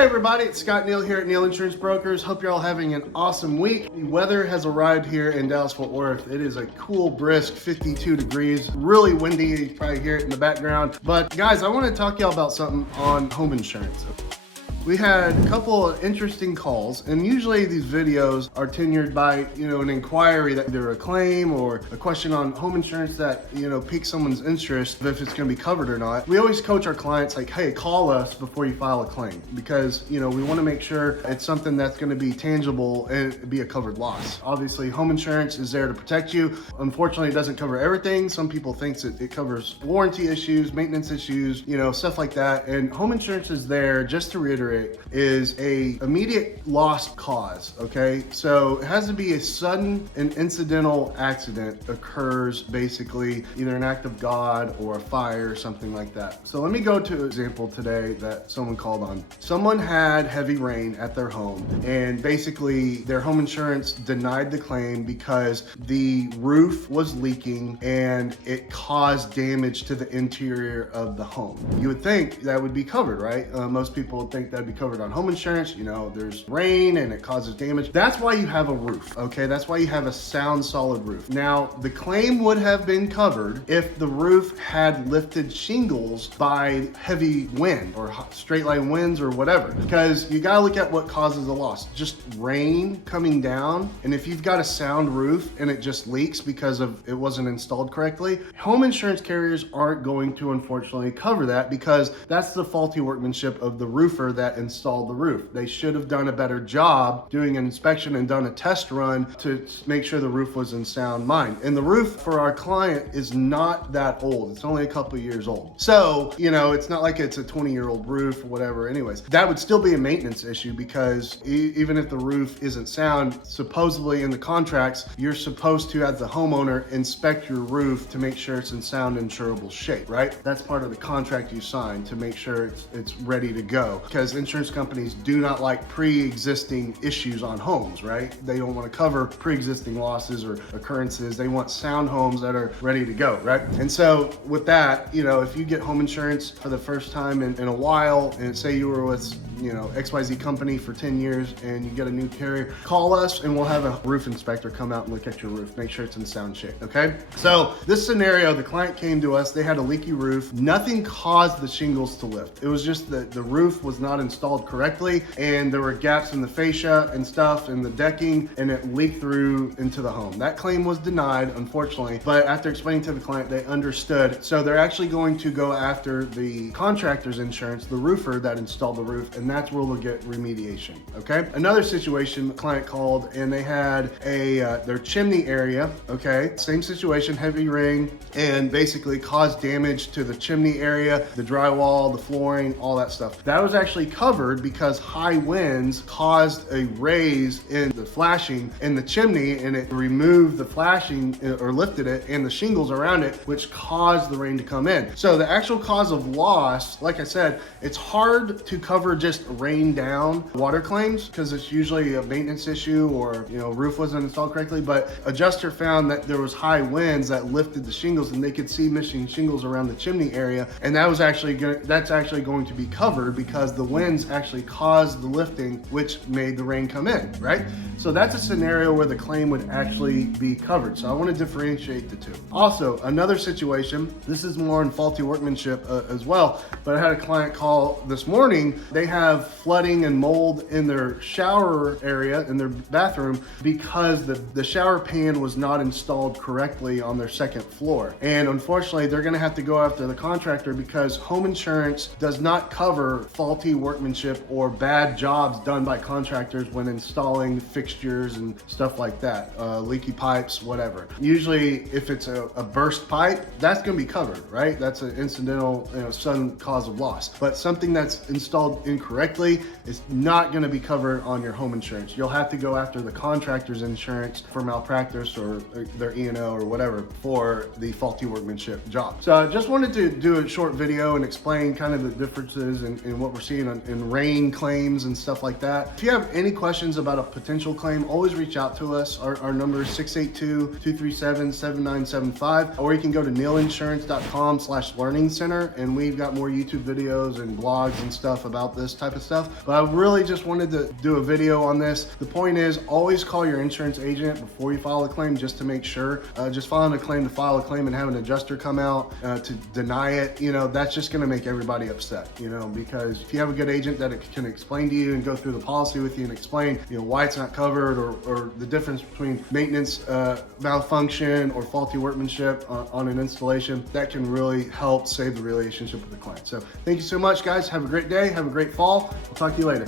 Hey everybody, it's Scott Neal here at Neal Insurance Brokers. Hope you're all having an awesome week. The weather has arrived here in Dallas-Fort Worth. It is a cool, brisk 52 degrees, really windy. You can probably hear it in the background. But guys, I want to talk to y'all about something on home insurance. We had a couple of interesting calls, and usually these videos are tenured by, an inquiry that either a claim or a question on home insurance that, piques someone's interest if it's going to be covered or not. We always coach our clients like, hey, call us before you file a claim because, we want to make sure it's something that's going to be tangible and be a covered loss. Obviously, home insurance is there to protect you. Unfortunately, it doesn't cover everything. Some people think it covers warranty issues, maintenance issues, stuff like that. And home insurance is there, just to reiterate, is a immediate loss cause, okay? So it has to be a sudden and incidental accident occurs, basically either an act of God or a fire or something like that. So let me go to an example today that someone called on. Someone had heavy rain at their home and basically their home insurance denied the claim because the roof was leaking and it caused damage to the interior of the home. You would think that would be covered, right? Most people would think that'd be covered on home insurance. There's rain and it causes damage. That's why you have a roof, okay? That's why you have a sound, solid roof. Now, the claim would have been covered if the roof had lifted shingles by heavy wind or straight line winds or whatever, because you gotta look at what causes the loss. Just rain coming down, and if you've got a sound roof and it just leaks because of it wasn't installed correctly, home insurance carriers aren't going to unfortunately cover that because that's the faulty workmanship of the roofer that installed the roof. They should have done a better job doing an inspection and done a test run to make sure the roof was in sound mind. And the roof for our client is not that old. It's only a couple of years old. So, it's not like it's a 20-year-old roof or whatever. Anyways, that would still be a maintenance issue because even if the roof isn't sound, supposedly in the contracts, you're supposed to, as the homeowner, inspect your roof to make sure it's in sound insurable shape, right? That's part of the contract you sign to make sure it's ready to go, because insurance companies do not like pre-existing issues on homes, right? They don't want to cover pre-existing losses or occurrences. They want sound homes that are ready to go, right? And so with that, if you get home insurance for the first time in a while, and say you were with, XYZ company for 10 years and you get a new carrier, call us and we'll have a roof inspector come out and look at your roof, make sure it's in sound shape, okay? So this scenario, the client came to us, they had a leaky roof. Nothing caused the shingles to lift. It was just that the roof was not installed correctly and there were gaps in the fascia and stuff and the decking, and it leaked through into the home. That claim was denied, unfortunately, but after explaining to the client, they understood. So they're actually going to go after the contractor's insurance, the roofer that installed the roof, and that's where they'll get remediation, okay? Another situation, client called and they had their chimney area, okay? Same situation, heavy rain, and basically caused damage to the chimney area, the drywall, the flooring, all that stuff. That was actually covered because high winds caused a raise in the flashing in the chimney, and it removed the flashing or lifted it and the shingles around it, which caused the rain to come in. So the actual cause of loss, like I said, it's hard to cover just rain down water claims because it's usually a maintenance issue or roof wasn't installed correctly, but adjuster found that there was high winds that lifted the shingles and they could see missing shingles around the chimney area, and that's actually going to be covered because the winds actually caused the lifting, which made the rain come in, right? So that's a scenario where the claim would actually be covered. So I want to differentiate the two. Also, another situation, this is more in faulty workmanship as well, but I had a client call this morning. They have flooding and mold in their shower area, in their bathroom, because the shower pan was not installed correctly on their second floor. And unfortunately, they're going to have to go after the contractor because home insurance does not cover faulty workmanship or bad jobs done by contractors when installing fixtures and stuff like that, leaky pipes, whatever. Usually, if it's a burst pipe, that's going to be covered, right? That's an incidental, sudden cause of loss. But something that's installed incorrectly is not going to be covered on your home insurance. You'll have to go after the contractor's insurance for malpractice or their E&O or whatever for the faulty workmanship job. So I just wanted to do a short video and explain kind of the differences in what we're seeing and rain claims and stuff like that. If you have any questions about a potential claim, always reach out to us. Our number is 682-237-7975, or you can go to neilinsurance.com/learning center, and we've got more YouTube videos and blogs and stuff about this type of stuff. But I really just wanted to do a video on this. The point is, always call your insurance agent before you file a claim, just to make sure. Just filing a claim to file a claim and have an adjuster come out to deny it, that's just gonna make everybody upset, because if you have a good agent that can explain to you and go through the policy with you and explain, why it's not covered, or the difference between maintenance malfunction or faulty workmanship on an installation, that can really help save the relationship with the client. So thank you so much, guys. Have a great day. Have a great fall. We'll talk to you later.